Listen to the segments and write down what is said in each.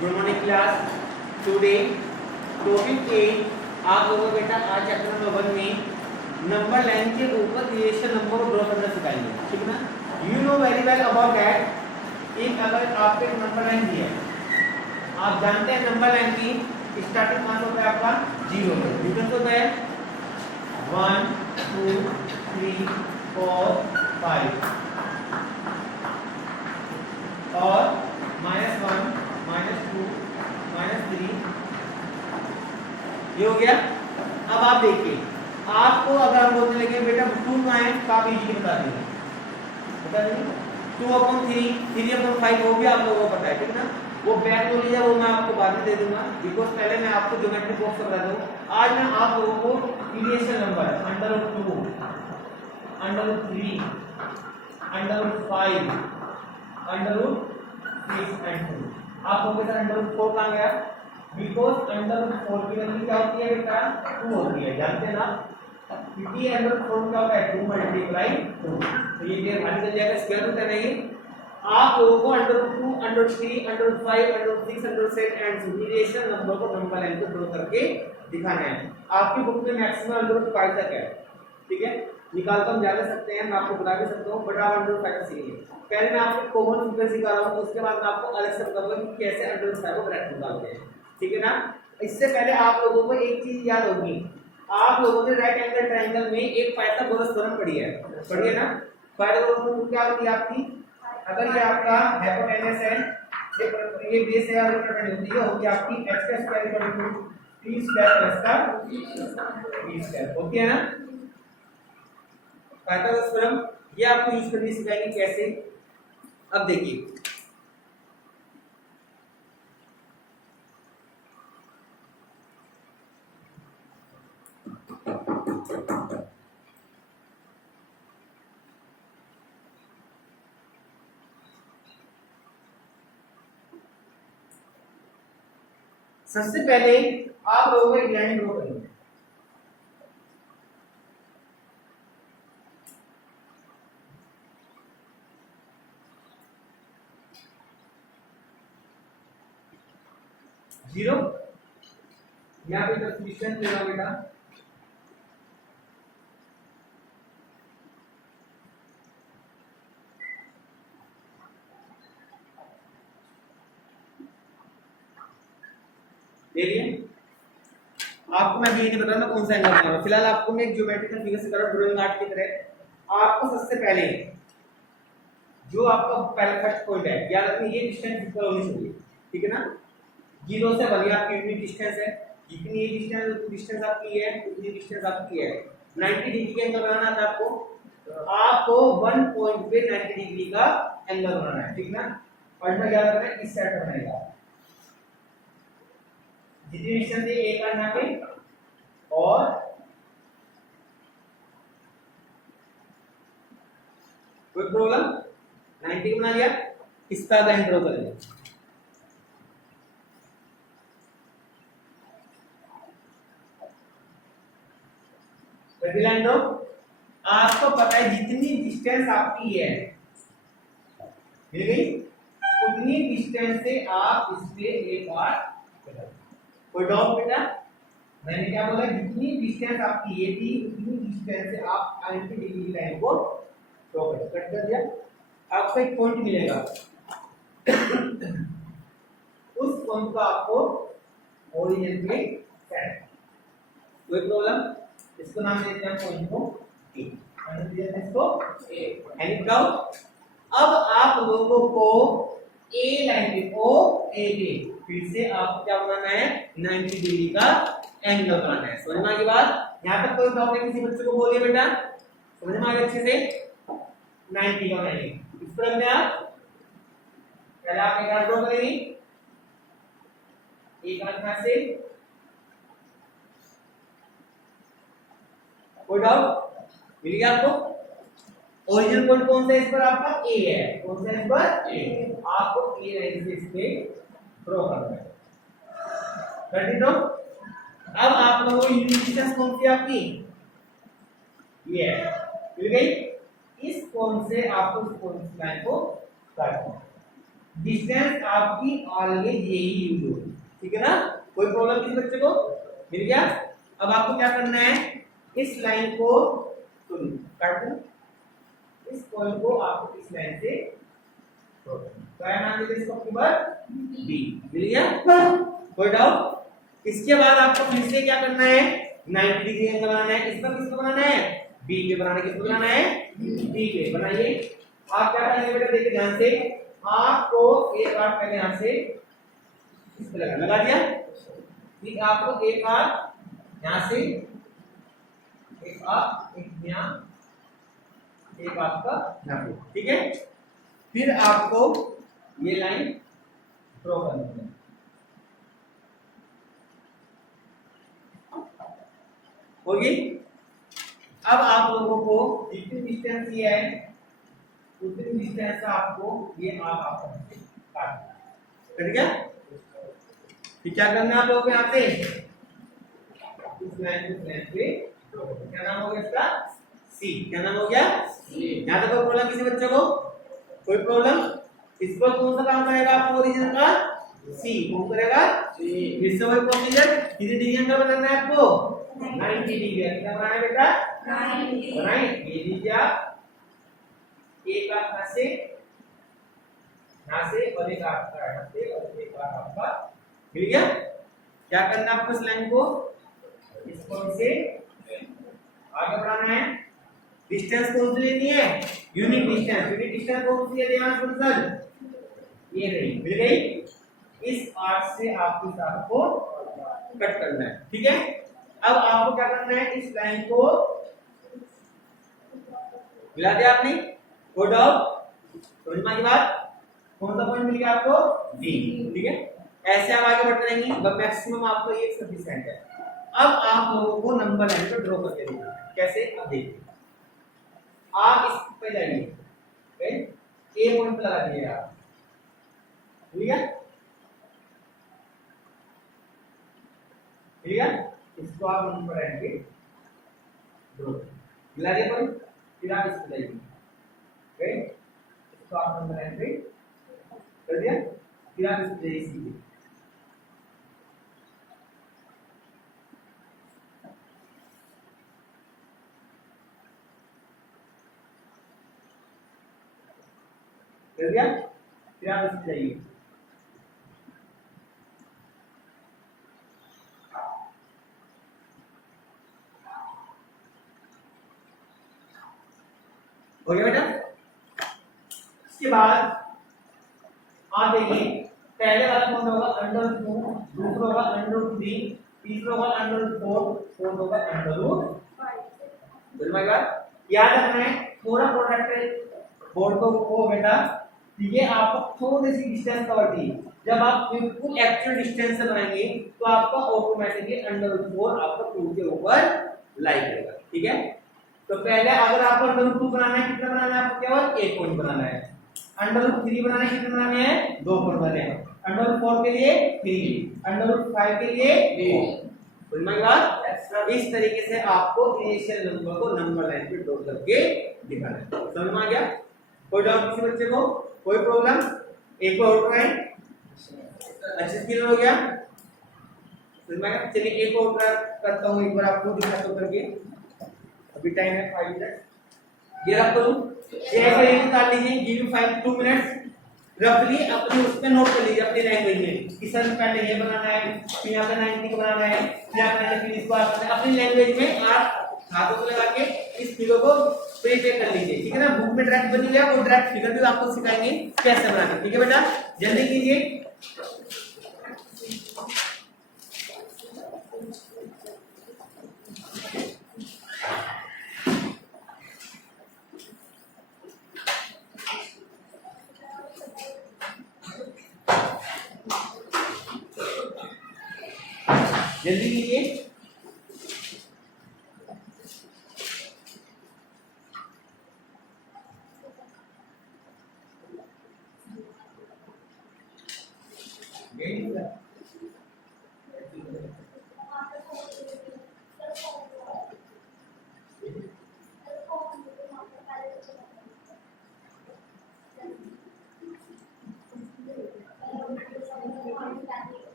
Good morning class. Today topic 8 आप लोगों को बेटा आज चैप्टर नंबर 1 में नंबर लाइन के ऊपर क्रिएशन नंबर को ड्रॉ करना सिखाएंगे, ठीक है ना। You know very well about that. एक अगर आपको एक नंबर लाइन दी है, आप जानते हैं नंबर लाइन की स्टार्टिंग मान होता है आपका 0 है, डिफरेंस होता है 1 2 3 4 5 और -1 -2 -3 ये हो गया। अब आप देखिए, आपको अगर हम बोलने लगे बेटा 2 का है तो आप इजीली बता देंगे, बता देंगे 2/3 3/5 वो भी आप लोगों को पता है, ठीक है ना। वो बैक हो लीजिए, वो मैं आपको बाद में दे दूंगा, बिकॉज पहले मैं आपको ज्योमेट्री बॉक्स बता दूं। आज मैं आप लोगों को क्रिएशन नंबर √2 √3 √5 √6 एंड 2 आप लोगों के साथ √4 कहां गया, बिकॉज √4 की वैल्यू क्या होती है बेटा 2 होती है, जानते हैं ना। क्योंकि √4 क्या होता है 2 × 2, तो ये क्या भारी चल जाएगा, स्क्वायर रूट है नहीं। आप लोगों को √2 √3 √5 √6 √7 एंड क्रिएशन नंबर को नंबर लाइन को ड्रॉ करके दिखाना है। आपकी बुक में मैक्सिमम √5 तक है, ठीक है, निकाल कर हम जा सकते हैं, मैं आपको बता भी सकता हूं, बट आप √5 सीखिए। पहले मैं आपको कॉमन सूत्र सिखा रहा हूं, उसके बाद मैं आपको अलग से बताऊंगा कि कैसे √5 को ब्रैकेट निकालते हैं, ठीक है ना। इससे पहले आप लोगों को एक चीज याद होगी, आप लोगों ने राइट एंगल ट्रायंगल में एक पाइथागोरस थ्योरम पढ़ी है ना। पाइथागोरस थ्योरम क्या होती है आपकी, अगर ये आपका हाइपोटेनस है, ये बेस है और परपेंडिकुलर ये होगी आपकी x का square equal to t square plus का b स्क्वायर, होती है ना पाइथागोरस थ्योरम। ये आपको यूज करनी सिखाएंगे कैसे। अब देखिए, सबसे पहले आप लोगों को एक लाइन ड्रॉ करनी है। जीरो यहाँ पे डिस्टेंस लेना बेटा, देखिए आपको मैं ये नहीं बता रहा कौन सा एंगल बनाना, फिलहाल आपको मैं एक ज्योमेट्रिकल फिगर से कर रहा हूं ड्राइंग आर्ट की तरह। आपको सबसे पहले जो आपका पहला फर्स्ट पॉइंट है, याद रखिए ये डिस्टेंस इक्वल होनी चाहिए, ठीक है ना। 0 से 1 आपकी यूनिट डिस्टेंस है, जितनी ये डिस्टेंस आपकी है उतनी डिस्टेंस आपकी है। 90 डिग्री का एंगल बनाना था आपको 1 पॉइंट पे 90 डिग्री का एंगल बनाना है, ठीक ना। और इसमें क्या करना है, इस साइड पर बनेगा, जितनी डिस्टेंस है एक का यहाँ पे और कोई प्रॉब्लम 90 बना लिया, इस तरह लाइन ड्रॉ करेंगे। लाइन ड्रॉ, आपको पता है जितनी डिस्टेंस आपकी है मिल गई, उतनी डिस्टेंस से आप इस पे एक बार कोई डाउट बेटा, मैंने क्या बोला, जितनी डिस्टेंस आपकी ये थी उतनी डिस्टेंस से आप 90 डिग्री की लाइन को ड्रॉ कट कर दिया। आपको एक पॉइंट मिलेगा उस पॉइंट को आपको ओरिजिन पे सेट, कोई प्रॉब्लम, इसको नाम देते हैं पॉइंट को ए, इसको ए, एनी डाउट। अब आप लोगों को ए लाइन पे ओ ए पे फिर से आपको क्या बनाना है, 90 डिग्री का एंगल बनाना है। समझ में आ गई बात, यहां तक कोई डाउट है किसी बच्चे को, बोलिए बेटा, समझ में आ गया अच्छे से। 90 का एंगल इस तरह में आप पहले आप एक ड्रॉ करेंगे, एक हाथ से, कोई डाउट मिल गया आपको। ओरिजिनल पॉइंट कौन सा है इस पर, आपका ए है, कौन सा है इस पर ए, आपको ए लाइन से इस पे ड्रॉ करना है, कर दो। अब आप लोगों को यूनिट डिस्टेंस कौन सी आपकी ये है, मिल गई। इस कोण से आपको इस कोण की लाइन को काटना है, डिस्टेंस आपकी ऑलवेज यही यूज होगी, ठीक है ना। कोई प्रॉब्लम किसी बच्चे को मिल गया। अब आपको क्या करना है, इस लाइन को काट दो, इस पॉइंट को आपको इस लाइन से क्या नाम देते इसको आपके बाद बी, मिल गया। कोई डाउट। इसके बाद आपको फिर से क्या करना है, 90 डिग्री एंगल बनाना है। इस पर किसको बनाना है, बी पे बनाना है। किसको बनाना है, बी पे बनाइए। आप क्या करेंगे बेटा, देखिए ध्यान से, आपको एक बार पहले यहां से इस पे लगा दिया, ठीक। आपको एक बार यहां से एक आप एक यहां एक आपका यहां पे, ठीक है। फिर आपको ये लाइन ड्रॉ करनी है। होगी। अब आप लोगों को जितनी डिस्टेंस ये है उतनी डिस्टेंस आपको ये आप काट गया। फिर क्या करना है आप लोगों को, यहाँ पे इस लाइन पे क्या नाम हो गया इसका, सी। क्या नाम हो गया, सी। यहाँ तक कोई प्रॉब्लम किसी बच्चे को, कोई प्रॉब्लम। इस पर कौन सा काम करेगा आपको, ओरिजिन का सी कौन करेगा, सी। इससे वही प्रोसीजर, किसी डिवीजन का बनाना है आपको 90 डिग्री। कितना बनाना है बेटा, 90। बनाइए, ये लीजिए आप, एक यहां से और एक आपका यहां से और एक आपका मिल गया। क्या करना है आपको, इस लाइन को इस पॉइंट से आगे बढ़ाना है। डिस्टेंस कौन सी लेनी है, यूनिक डिस्टेंस। यूनिक डिस्टेंस कौन सी है, ध्यान से सर, ये रही, मिल गई। इस आर्क से आपको इस आर्क को कट करना है, ठीक है। अब आपको क्या करना है, इस लाइन को मिला दिया आपने, हो डाउट समझ में आई बात। कौन सा पॉइंट मिल गया आपको, बी, ठीक है। ऐसे आप आगे बढ़ते रहेंगे, बट मैक्सिमम आपको एक सफिशिएंट है। अब आप लोगों को नंबर लाइन पे ड्रॉ करके देखना कैसे, अब देखिए। आप इस पे जाइए, ए पॉइंट पे लगा दिए आप, ठीक है, ठीक है। इसको आप नंबर लाइन पे ड्रॉ मिला दिया पॉइंट, फिर आप इस पे जाइए, ओके। इसको आप नंबर लाइन पे कर दिया, फिर आप इस पे जाइए सीधे, कर दिया, फिर आप इस पे जाइए, हो गया बेटा। इसके बाद आप देखिए, पहले वाला कौन होगा, √2, दूसरा होगा √3, तीसरा होगा √4, फोर्थ होगा √5। समझ गया। याद रखना है, थोड़ा प्रोडक्ट बोर्ड को बेटा, ये आपको थोड़ी सी डिस्टेंस कवर की। जब आप बिल्कुल एक्चुअल डिस्टेंस से बनाएंगे तो आपका ऑटोमेटिकली √4 आपका 2 के ऊपर लाई करेगा, ठीक है। तो पहले अगर आपको √2 बनाना है, कितना बनाना है आपको, केवल 1 पॉइंट बनाना है। √3 बनाने के कितने बनाने हैं, 2 पॉइंट बनाने हैं। √4 के लिए 3, √5 के लिए 4। इस तरीके से आपको इनिशियल नंबर को नंबर लाइन पे ड्रॉ करके दिखाना है। समझ में आ गया। कोई डाउट किसी बच्चे को, कोई प्रॉब्लम। एक और ट्राई, अच्छे से क्लियर हो गया। चलिए एक और ट्राई करता हूँ, एक बार आपको दिखाता हूँ करके। अभी टाइम है 5 मिनट। ये रख दो, ये ऐसे निकाल लीजिए, गिव यू 2 मिनट्स। रफली अपने उस पे नोट कर लीजिए अपनी लैंग्वेज में कि सर पहले ये बनाना है, फिर यहाँ पे 90 को बनाना है, फिर यहाँ पे फिर इसको अपनी लैंग्वेज में आप हाथों को लगा के इस फिगर को प्रिपेयर कर लीजिए, ठीक है ना। बुक में ड्राफ्ट बनी हुई है, वो ड्राफ्ट फिगर भी आपको सिखाएंगे कैसे बनाना, ठीक है बेटा। जल्दी कीजिए। जल्दी कीजिए।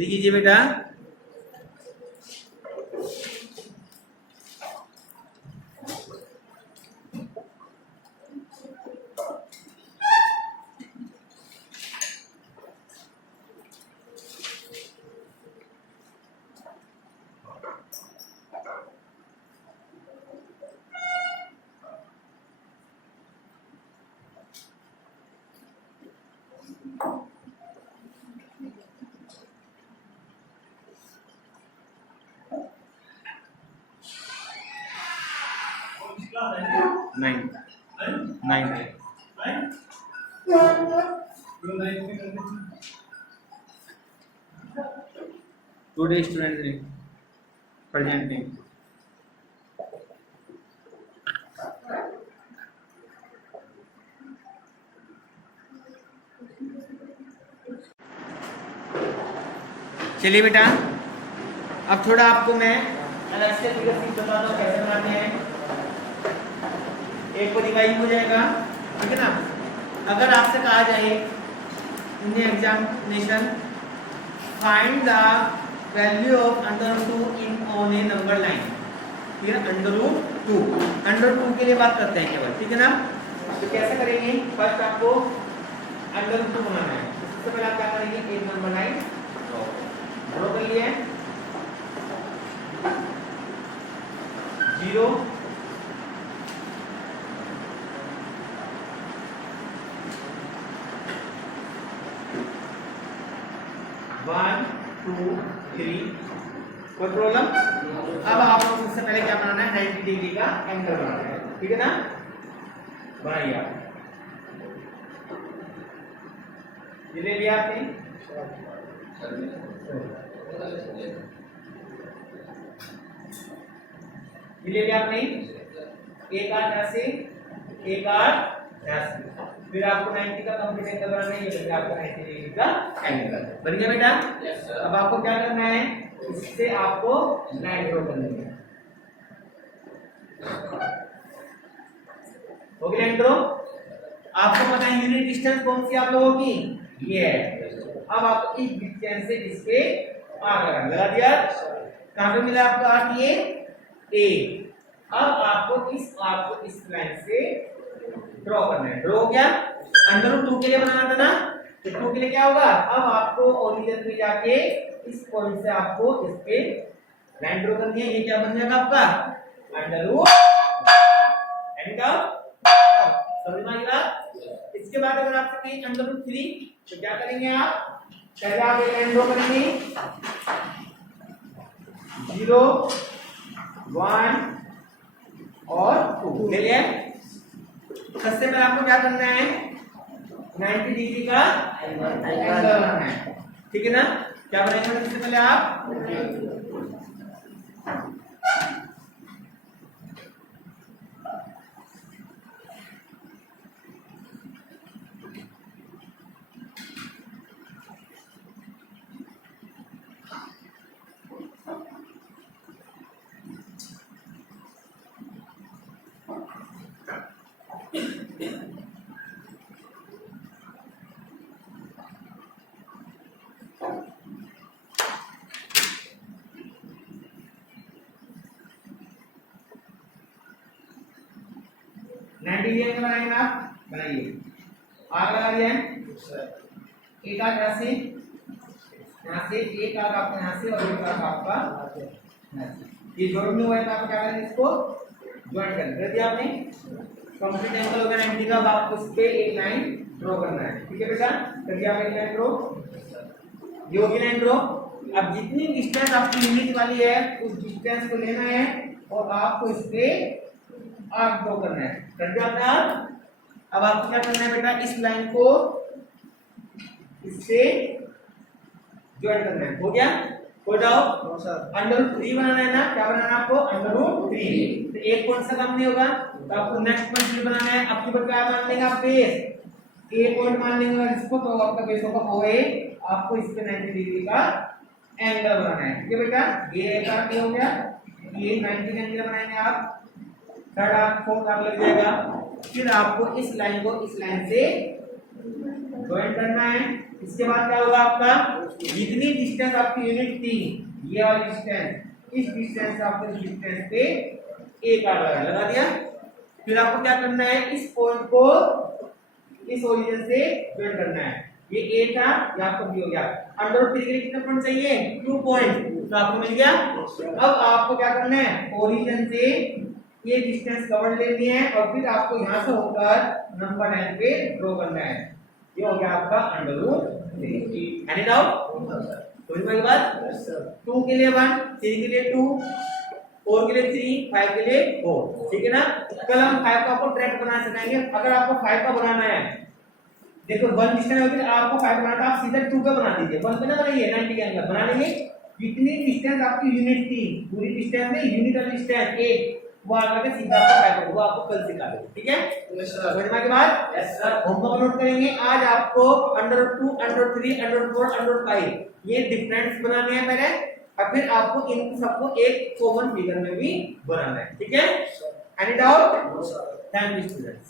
जल्दी कीजिए बेटा। Nine today student presenting. चलिए बेटा, अब थोड़ा आपको मैं अलग से फिगर सीट बता दूं कैसे बनाते हैं। एक को रिवाइज हो जाएगा, ठीक है ना। अगर आपसे कहा जाए in examination find the value of √2 in on A number line, ठीक है, √2 के लिए बात करते हैं केवल, ठीक है ना। तो कैसे करेंगे, फर्स्ट आपको √2 बनाना है। सबसे पहले आप क्या करेंगे, एक नंबर लाइन ड्रॉ कर लिए, 0 1 2 3, कोई प्रॉब्लम। अब आप लोग सबसे पहले क्या बनाना है, 90 डिग्री का एंगल बनाना है, ठीक है ना। बनाइए आप, ये ले लिया आपने, ये ले लिया आपने, एक 8 ऐसे, एक 8 ऐसे, फिर आपको 90 का कंप्लीट एंगल बनाना है। ये बन गया आपका 90 डिग्री का एंगल, बन गया बेटा। अब आपको क्या करना है, इससे आपको लाइन ड्रॉ करनी है, हो गई लाइन ड्रॉ। आपको पता है यूनिट डिस्टेंस कौन सी आप लोगों की, ये है। अब आपको इस डिस्टेंस से इसके आगे लगा दिया, कहां पे मिला आपको आर्क, ये ए। अब आपको इस लाइन से ड्रॉ करना है, ड्रॉ क्या √2 के लिए बनाना था ना, तो 2 के लिए क्या होगा, अब आपको ओरिजिन पे जाके इस पॉइंट से आपको इस पे लाइन ड्रॉ करनी है। ये क्या बन जाएगा आपका √, समझ में आएगा। इसके बाद अगर आपसे कहीं √3 तो क्या करेंगे आप, पहले आप एक लाइन ड्रॉ करेंगे, 0 1 और 2 ले लिया। सबसे पहले आपको क्या करना है, 90 डिग्री का एंगल बनाना है, ठीक है ना। क्या बनाएंगे सबसे पहले आप, एंगल बनाएंगे आप, बनाइए, आग लगा दिया है, एक आग यहाँ से एक आग आपका यहाँ से और एक आग आपका यहाँ से, ये जोड़ में हुआ है तो आप क्या करेंगे, इसको ज्वाइन कर दिया आपने। कंप्लीट एंगल होगा 90 का। अब आपको इस पे एक लाइन ड्रॉ करना है, ठीक है बेटा, कर दिया आपने लाइन ड्रॉ, ये होगी लाइन ड्रॉ। अब जितनी डिस्टेंस आपकी यूनिट वाली है उस डिस्टेंस को लेना है और आपको इस पे आर्क ड्रॉ करना है, कर दिया आपने आर्क। अब आपको क्या करना है बेटा, इस लाइन को इससे ज्वाइन करना है, हो गया, हो जाओ। √3 बनाना है ना, क्या बनाना है आपको, √3। तो एक पॉइंट से कम नहीं होगा तो आपको नेक्स्ट पॉइंट भी बनाना है। आपके ऊपर क्या मान लेंगे आप, बेस ए पॉइंट मान लेंगे इसको, तो आपका बेस होगा OA। आपको इस पे 90 डिग्री का एंगल बनाना है, ठीक है बेटा। ये एक आर्क हो गया, ये 90 का एंगल बनाएंगे आप, थर्ड आर्क, फोर्थ आर्क लग जाएगा। फिर आपको इस लाइन को इस लाइन से ज्वाइन करना है, इसके बाद क्या होगा आपका, जितनी डिस्टेंस आपकी यूनिट थी ये वाली डिस्टेंस, इस डिस्टेंस से आपको डिस्टेंस पे ए का लगा दिया। फिर आपको क्या करना है, इस पॉइंट को इस ओरिजिन से ज्वाइन करना है। ये ए था, ये आपको बी हो गया। √3 के लिए कितने पॉइंट चाहिए, 2 पॉइंट, तो आपको मिल गया। अब आपको क्या करना है, ओरिजिन से ये डिस्टेंस कवर लेनी है और फिर आपको यहां से होकर नंबर 9 पे ड्रॉ करना है। ये हो गया आपका √3। एनी डाउट, कोई कोई बात? 2 के लिए 1, 3 के लिए 2, 4 के लिए 3, 5 के लिए 4, ठीक है ना। कल हम 5 का आपको ट्रैक बना सकेंगे। अगर आपको 5 का बनाना है, देखो 1 डिस्टेंस होगी, आपको 5 बनाना है, आप सीधा 2 का बना दीजिए। 1 पे ना बनाइए, 90 के अंदर बना लेंगे। जितनी डिस्टेंस आपकी यूनिट थी, पूरी डिस्टेंस में यूनिट वाली डिस्टेंस एक, वो आकर के सीधा आपको 5 होगा। वो आपको कल सिखा देंगे, ठीक है। समझने के बाद यस सर, होमवर्क नोट करेंगे। आज आपको √2, √3, √4, √5 ये डिफरेंस बनाने हैं मेरे, और फिर आपको इन सबको एक कॉमन फिगर में भी बनाना है, ठीक है। Any doubt? Thank you students.